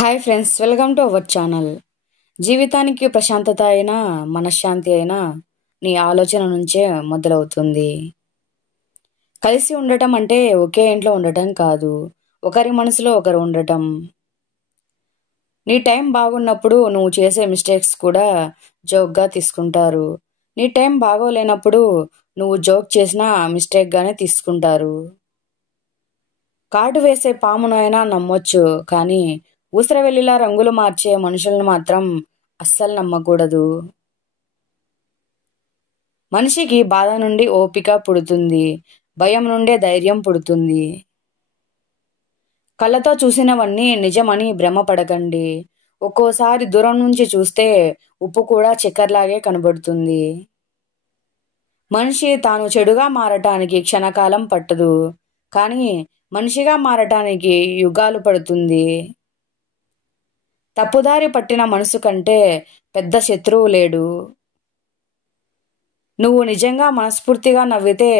Hi friends, welcome to our channel. జీవితానికి ప్రశాంతత అయినా మనశ్శాంతి అయినా నీ ఆలోచన నుంచే మొదలవుతుంది. కలిసి ఉండటం అంటే ఒకే ఇంట్లో ఉండటం కాదు, ఒకరి మనసులో ఒకరు ఉండటం. నీ టైం బాగున్నప్పుడు నువ్వు చేసే మిస్టేక్స్ కూడా జోక్గా తీసుకుంటారు. నీ టైం బాగోలేనప్పుడు నువ్వు జోక్ చేసినా మిస్టేక్గానే తీసుకుంటారు. కాటు వేసే పామును అయినా నమ్మొచ్చు, కానీ ఊసరవెల్లిలా రంగులు మార్చే మనుషులను మాత్రం అస్సలు నమ్మకూడదు. మనిషికి బాధ నుండి ఓపిక పుడుతుంది, భయం నుండే ధైర్యం పుడుతుంది. కళ్ళతో చూసినవన్నీ నిజమని భ్రమపడకండి. ఒక్కోసారి దూరం నుంచి చూస్తే ఉప్పు కూడా చక్కెరలాగే కనబడుతుంది. మనిషి తాను చెడుగా మారటానికి క్షణకాలం పట్టదు, కానీ మనిషిగా మారటానికి యుగాలు పడుతుంది. తప్పుదారి పట్టిన మనసు కంటే పెద్ద శత్రువు లేడు. నువ్వు నిజంగా మనస్ఫూర్తిగా నవ్వితే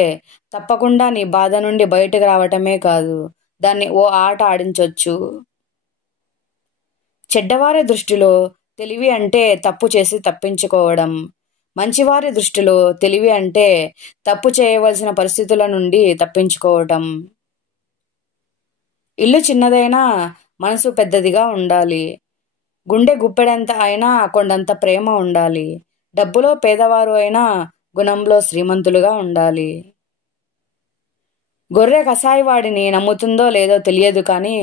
తప్పకుండా నీ బాధ నుండి బయటకు రావటమే కాదు, దాన్ని ఓ ఆట ఆడించొచ్చు. చెడ్డవారి దృష్టిలో తెలివి అంటే తప్పు చేసి తప్పించుకోవడం. మంచివారి దృష్టిలో తెలివి అంటే తప్పు చేయవలసిన పరిస్థితుల నుండి తప్పించుకోవటం. ఇల్లు చిన్నదైనా మనసు పెద్దదిగా ఉండాలి. గుండె గుప్పెడంత అయినా కొండంత ప్రేమ ఉండాలి. డబ్బులో పేదవారు అయినా గుణంలో శ్రీమంతులుగా ఉండాలి. గొర్రె కసాయివాడిని నమ్ముతుందో లేదో తెలియదు, కానీ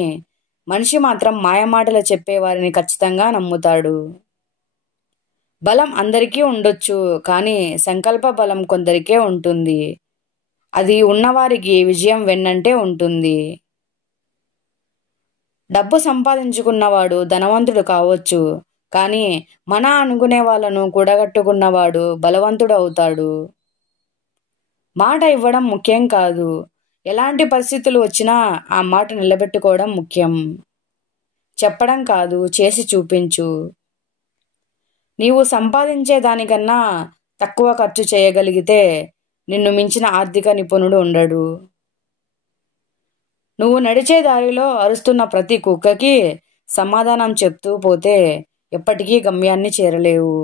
మనిషి మాత్రం మాయమాటలు చెప్పేవారిని ఖచ్చితంగా నమ్ముతాడు. బలం అందరికీ ఉండొచ్చు, కానీ సంకల్ప బలం కొందరికే ఉంటుంది. అది ఉన్నవారికి విజయం వెన్నంటే ఉంటుంది. డబ్బు సంపాదించుకున్నవాడు ధనవంతుడు కావచ్చు, కానీ మన అనుకునే వాళ్ళను కూడగట్టుకున్నవాడు బలవంతుడు అవుతాడు. మాట ఇవ్వడం ముఖ్యం కాదు, ఎలాంటి పరిస్థితులు వచ్చినా ఆ మాట నిలబెట్టుకోవడం ముఖ్యం. చెప్పడం కాదు, చేసి చూపించు. నీవు సంపాదించే దానికన్నా తక్కువ ఖర్చు చేయగలిగితే నిన్ను మించిన ఆర్థిక నిపుణుడు ఉండడు. నువ్వు నడిచే దారిలో అరుస్తున్న ప్రతి కుక్కకి సమాధానం చెప్తూ పోతే ఎప్పటికీ గమ్యాన్ని చేరలేవు.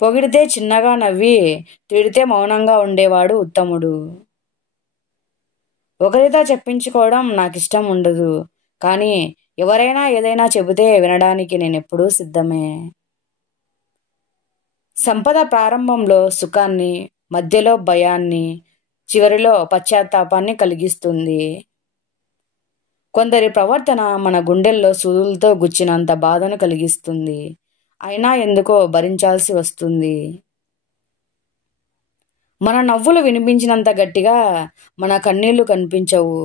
పొగిడితే చిన్నగా నవ్వి, తిడితే మౌనంగా ఉండేవాడు ఉత్తముడు. ఒకరితో చెప్పించుకోవడం నాకిష్టం ఉండదు, కానీ ఎవరైనా ఏదైనా చెబితే వినడానికి నేనెప్పుడూ సిద్ధమే. సంపద ప్రారంభంలో సుఖాన్ని, మధ్యలో భయాన్ని, చివరిలో పశ్చాత్తాపాన్ని కలిగిస్తుంది. కొందరి ప్రవర్తన మన గుండెల్లో సూదులతో గుచ్చినంత బాధను కలిగిస్తుంది, అయినా ఎందుకో భరించాల్సి వస్తుంది. మన నవ్వులు వినిపించినంత గట్టిగా మన కన్నీళ్లు కనిపించవు.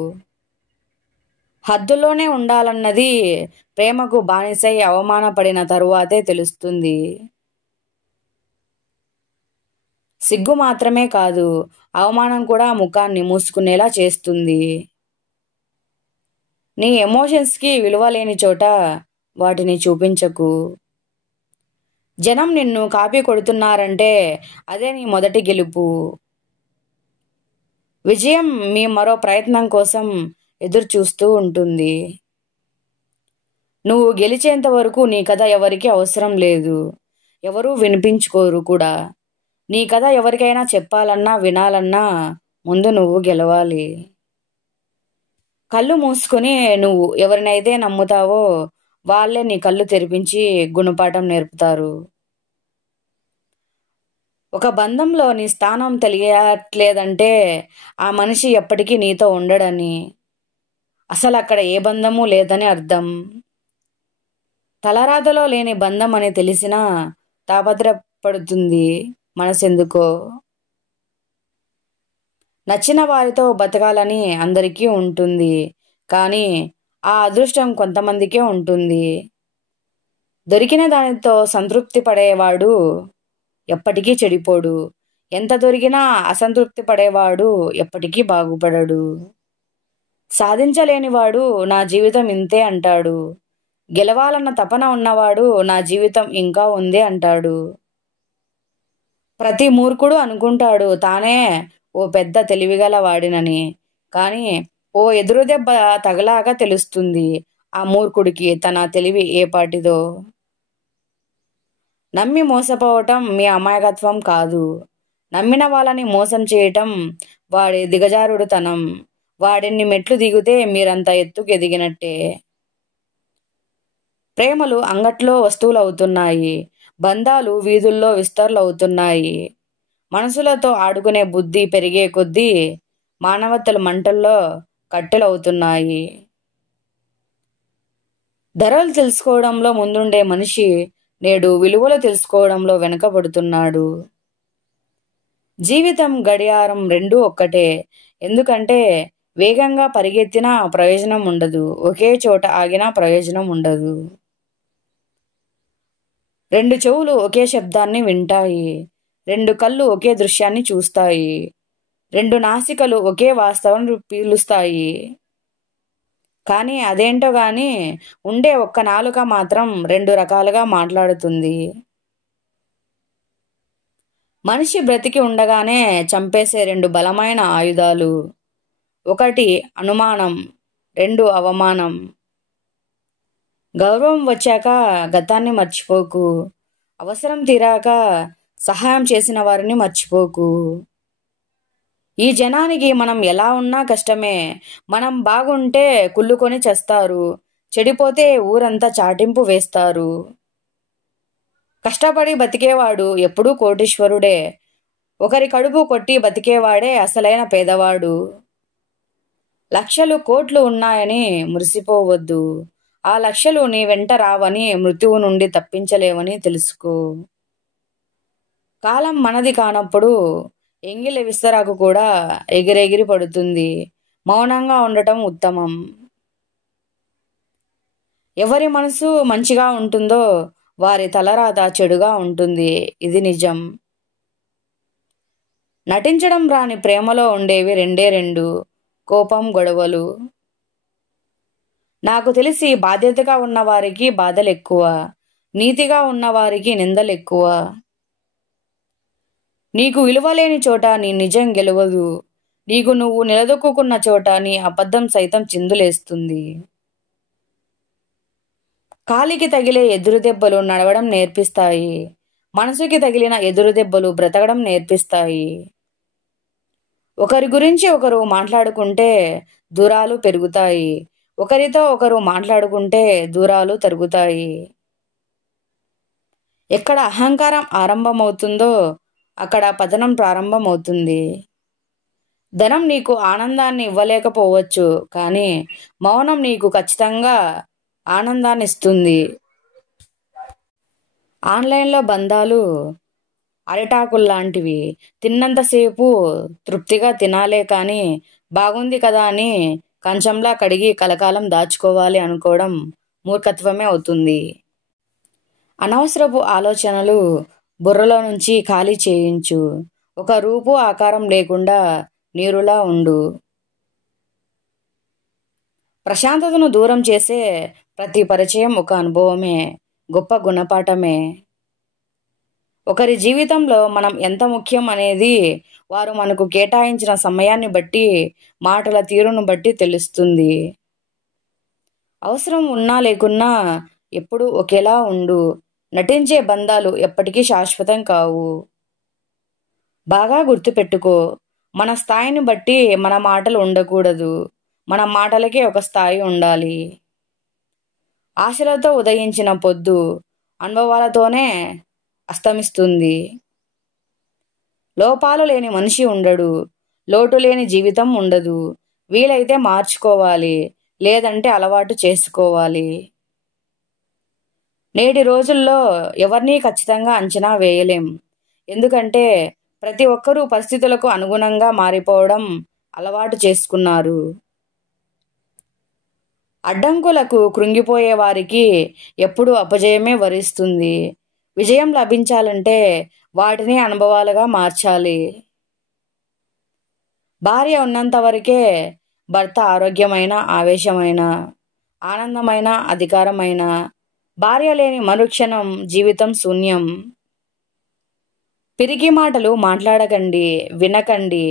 హద్దులోనే ఉండాలన్నది ప్రేమకు బానిసై అవమానపడిన తరువాతే తెలుస్తుంది. సిగ్గు మాత్రమే కాదు, అవమానం కూడా ముఖాన్ని మూసుకునేలా చేస్తుంది. నీ ఎమోషన్స్కి విలువ లేని చోట వాటిని చూపించకు. జనం నిన్ను కాపీ కొడుతున్నారంటే అదే నీ మొదటి గెలుపు. విజయం మీ మరో ప్రయత్నం కోసం ఎదురు చూస్తూ ఉంటుంది. నువ్వు గెలిచేంత వరకు నీ కథ ఎవరికీ అవసరం లేదు, ఎవరూ వినిపించుకోరు కూడా. నీ కథ ఎవరికైనా చెప్పాలన్నా వినాలన్నా ముందు నువ్వు గెలవాలి. కళ్ళు మూసుకొని నువ్వు ఎవరినైతే నమ్ముతావో వాళ్ళే నీ కళ్ళు తెరిపించి గుణపాఠం నేర్పుతారు. ఒక బంధంలో నీ స్థానం తెలియట్లేదంటే ఆ మనిషి ఎప్పటికీ నీతో ఉండడని, అసలు అక్కడ ఏ బంధము లేదని అర్థం. తలరాతలో లేని బంధం అని తెలిసినా తాపత్రపడుతుంది మనసెందుకో. నచ్చిన వారితో బతకాలని అందరికీ ఉంటుంది, కానీ ఆ అదృష్టం కొంతమందికే ఉంటుంది. దొరికిన దానితో సంతృప్తి పడేవాడు ఎప్పటికీ చెడిపోడు, ఎంత దొరికినా అసంతృప్తి పడేవాడు ఎప్పటికీ బాగుపడడు. సాధించలేనివాడు నా జీవితం ఇంతే అంటాడు, గెలవాలన్న తపన ఉన్నవాడు నా జీవితం ఇంకా ఉంది అంటాడు. ప్రతి మూర్ఖుడు అనుకుంటాడు తానే ఓ పెద్ద తెలివిగల వాడినని, కానీ ఓ ఎదురుదెబ్బ తగలాగా తెలుస్తుంది ఆ మూర్ఖుడికి తన తెలివి ఏ పాటిదో. నమ్మి మోసపోవటం మీ అమాయకత్వం కాదు. నమ్మిన వాళ్ళని మోసం చేయటం వాడి దిగజారుడుతనం. వాడెన్ని మెట్లు దిగితే మీరంత ఎత్తుకు ఎదిగినట్టే. ప్రేమలు అంగట్లో వస్తువులు అవుతున్నాయి. బంధాలు వీధుల్లో విస్తరలు అవుతున్నాయి. మనసులతో ఆడుకునే బుద్ధి పెరిగే కొద్దీ మానవతలు మంటల్లో కట్టెలవుతున్నాయి. ధరలు తెలుసుకోవడంలో ముందుండే మనిషి నేడు విలువలు తెలుసుకోవడంలో వెనకబడుతున్నాడు. జీవితం గడియారం రెండూ ఒక్కటే. ఎందుకంటే వేగంగా పరిగెత్తినా ప్రయోజనం ఉండదు, ఒకే చోట ఆగినా ప్రయోజనం ఉండదు. రెండు చెవులు ఒకే శబ్దాన్ని వింటాయి, రెండు కళ్ళు ఒకే దృశ్యాన్ని చూస్తాయి, రెండు నాసికలు ఒకే వాస్తవం పీలుస్తాయి. కానీ అదేంటో గాని ఉండే ఒక్క నాలుక మాత్రం రెండు రకాలుగా మాట్లాడుతుంది. మనిషి బ్రతికి ఉండగానే చంపేసే రెండు బలమైన ఆయుధాలు. ఒకటి అనుమానం, రెండు అవమానం. గౌరవం వచ్చాక గతాన్ని మర్చిపోకు. అవసరం తీరాక సహాయం చేసిన వారిని మర్చిపోకు. ఈ జనానికి మనం ఎలా ఉన్నా కష్టమే. మనం బాగుంటే కుళ్ళుకొని చస్తారు, చెడిపోతే ఊరంతా చాటింపు వేస్తారు. కష్టపడి బతికేవాడు ఎప్పుడూ కోటీశ్వరుడే. ఒకరి కడుపు కొట్టి బతికేవాడే అసలైన పేదవాడు. లక్షలు కోట్లు ఉన్నాయని మురిసిపోవద్దు. ఆ లక్షలు నీ వెంట రావని, మృత్యువు నుండి తప్పించలేవని తెలుసుకో. కాలం మనది కానప్పుడు ఎంగిలి విస్తరాకు కూడా ఎగిరెగిరి పడుతుంది. మౌనంగా ఉండటం ఉత్తమం. ఎవరి మనసు మంచిగా ఉంటుందో వారి తలరాత చెడుగా ఉంటుంది. ఇది నిజం. నటించడం రాని ప్రేమలో ఉండేవి రెండే రెండు: కోపం, గొడవలు. నాకు తెలిసి బాధ్యతగా ఉన్నవారికి బాధలు ఎక్కువ, నీతిగా ఉన్నవారికి నిందలు ఎక్కువ. నీకు విలువలేని చోట నీ నిజం గెలవదు. నీకు నువ్వు నిలదొక్కున్న చోట నీ అబద్ధం సైతం చిందులేస్తుంది. కాలికి తగిలే ఎదురు దెబ్బలు నడవడం నేర్పిస్తాయి. మనసుకి తగిలిన ఎదురు దెబ్బలు బ్రతకడం నేర్పిస్తాయి. ఒకరి గురించి ఒకరు మాట్లాడుకుంటే దూరాలు పెరుగుతాయి. ఒకరితో ఒకరు మాట్లాడుకుంటే దూరాలు తరుగుతాయి. ఎక్కడ అహంకారం ఆరంభమవుతుందో అక్కడ పతనం ప్రారంభమవుతుంది. ధనం నీకు ఆనందాన్ని ఇవ్వలేకపోవచ్చు, కానీ మౌనం నీకు ఖచ్చితంగా ఆనందాన్ని ఇస్తుంది. ఆన్లైన్లో బంధాలు అరిటాకుల్లాంటివి. తిన్నంతసేపు తృప్తిగా తినాలే కానీ బాగుంది కదా అని కంచంలా కడిగి కలకాలం దాచుకోవాలి అనుకోవడం మూర్ఖత్వమే అవుతుంది. అనవసరపు ఆలోచనలు బుర్రలో నుంచి ఖాళీ చేయించు. ఒక రూపు ఆకారం లేకుండా నీరులా ఉండు. ప్రశాంతతను దూరం చేసే ప్రతి పరిచయం ఒక అనుభవమే, గొప్ప గుణపాఠమే. ఒకరి జీవితంలో మనం ఎంత ముఖ్యం అనేది వారు మనకు కేటాయించిన సమయాన్ని బట్టి, మాటల తీరును బట్టి తెలుస్తుంది. అవసరం ఉన్నా లేకున్నా ఎప్పుడూ ఒకేలా ఉండు. నటించే బంధాలు ఎప్పటికీ శాశ్వతం కావు. బాగా గుర్తుపెట్టుకో, మన స్థాయిని బట్టి మన మాటలు ఉండకూడదు. మన మాటలకే ఒక స్థాయి ఉండాలి. ఆశలతో ఉదయించిన పొద్దు అనుభవాలతోనే అస్తమిస్తుంది. లోపాలు లేని మనిషి ఉండడు, లోటు లేని జీవితం ఉండదు. వీలైతే మార్చుకోవాలి, లేదంటే అలవాటు చేసుకోవాలి. నేటి రోజుల్లో ఎవరినీ ఖచ్చితంగా అంచనా వేయలేం. ఎందుకంటే ప్రతి ఒక్కరూ పరిస్థితులకు అనుగుణంగా మారిపోవడం అలవాటు చేసుకున్నారు. అడ్డంకులకు కృంగిపోయే వారికి ఎప్పుడూ అపజయమే వరిస్తుంది. విజయం లభించాలంటే వాటిని అనుభవాలుగా మార్చాలి. భార్య ఉన్నంత వరకే భర్త ఆరోగ్యమైన, ఆవేశమైన, ఆనందమైన, అధికారమైన. భార్య లేని మరుక్షణం జీవితం శూన్యం. పిరికి మాటలు మాట్లాడకండి, వినకండి.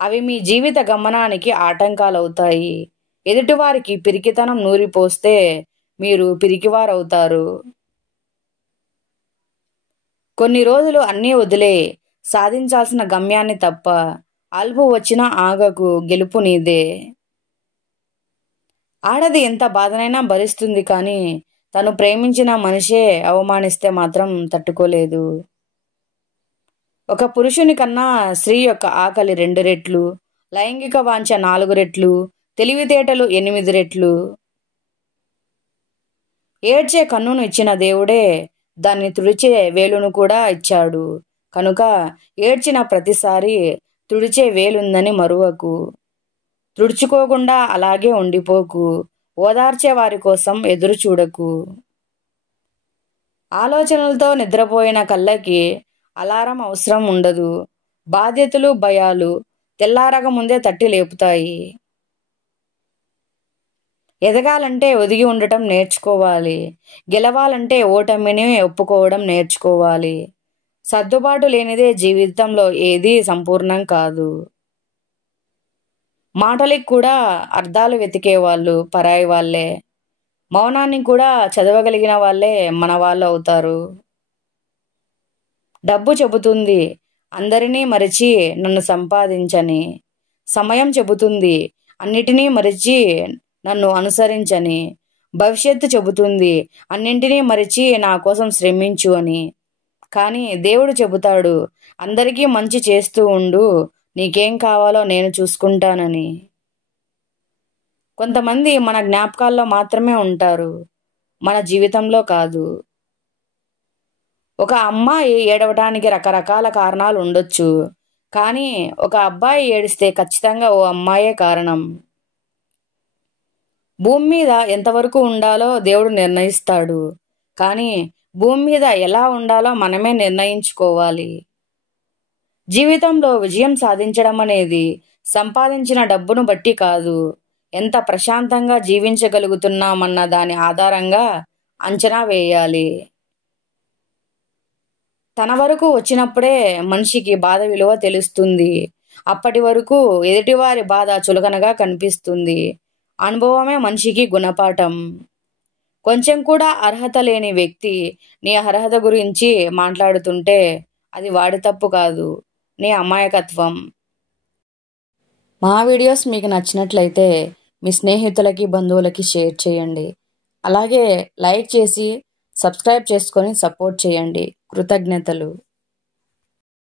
అవి మీ జీవిత గమనానికి ఆటంకాలవుతాయి. ఎదుటివారికి పిరికితనం నూరిపోస్తే మీరు పిరికివారవుతారు. కొన్ని రోజులు అన్నీ వదిలే సాధించాల్సిన గమ్యాన్ని తప్ప అల్పు వచ్చినా ఆగకు, గెలుపు నీదే. ఆడది ఎంత బాధనైనా భరిస్తుంది, కానీ తను ప్రేమించిన మనిషే అవమానిస్తే మాత్రం తట్టుకోలేదు. ఒక పురుషుని కన్నా స్త్రీ యొక్క ఆకలి 2 రెట్లు, లైంగిక వాంఛ 4 రెట్లు, తెలివితేటలు 8 రెట్లు. ఏడ్చే కన్నును ఇచ్చిన దేవుడే దాన్ని తుడిచే వేలును కూడా ఇచ్చాడు. కనుక ఏడ్చిన ప్రతిసారి తుడిచే వేలుందని మరువకు. తుడుచుకోకుండా అలాగే ఉండిపోకు. ఓదార్చే వారి కోసం ఎదురు చూడకు. ఆలోచనలతో నిద్రపోయిన కళ్ళకి అలారం అవసరం ఉండదు. బాధ్యతలు, భయాలు తెల్లారక ముందే తట్టి లేపుతాయి. ఎదగాలంటే ఒదిగి ఉండటం నేర్చుకోవాలి. గెలవాలంటే ఓటమిని ఒప్పుకోవడం నేర్చుకోవాలి. సర్దుబాటు లేనిదే జీవితంలో ఏదీ సంపూర్ణం కాదు. మాటలకు కూడా అర్థాలు వెతికేవాళ్ళు పరాయి వాళ్ళే. మౌనాన్ని కూడా చదవగలిగిన వాళ్ళే మన వాళ్ళు అవుతారు. డబ్బు చెబుతుంది అందరినీ మరిచి నన్ను సంపాదించని. సమయం చెబుతుంది అన్నిటినీ మరిచి నన్ను అనుసరించని. భవిష్యత్తు చెబుతుంది అన్నింటినీ మరిచి నా కోసం శ్రమించు అని. కానీ దేవుడు చెబుతాడు అందరికీ మంచి చేస్తూ ఉండు, నీకేం కావాలో నేను చూసుకుంటానని. కొంతమంది మన జ్ఞాపకాల్లో మాత్రమే ఉంటారు, మన జీవితంలో కాదు. ఒక అమ్మాయి ఏడవటానికి రకరకాల కారణాలు ఉండొచ్చు, కానీ ఒక అబ్బాయి ఏడిస్తే ఖచ్చితంగా ఓ అమ్మాయే కారణం. భూమి మీద ఎంతవరకు ఉండాలో దేవుడు నిర్ణయిస్తాడు, కానీ భూమి మీద ఎలా ఉండాలో మనమే నిర్ణయించుకోవాలి. జీవితంలో విజయం సాధించడం అనేది సంపాదించిన డబ్బును బట్టి కాదు, ఎంత ప్రశాంతంగా జీవించగలుగుతున్నామన్న దాని ఆధారంగా అంచనా వేయాలి. తన వరకు వచ్చినప్పుడే మనిషికి బాధ విలువ తెలుస్తుంది. అప్పటి వరకు ఎదుటివారి బాధ చులకనగా కనిపిస్తుంది. అనుభవమే మనిషికి గుణపాఠం. కొంచెం కూడా అర్హత లేని వ్యక్తి నీ అర్హత గురించి మాట్లాడుతుంటే అది వాడి తప్పు కాదు, నీ అమాయకత్వం. మా వీడియోస్ మీకు నచ్చినట్లయితే మీ స్నేహితులకి, బంధువులకి షేర్ చేయండి. అలాగే లైక్ చేసి సబ్స్క్రైబ్ చేసుకొని సపోర్ట్ చేయండి. కృతజ్ఞతలు.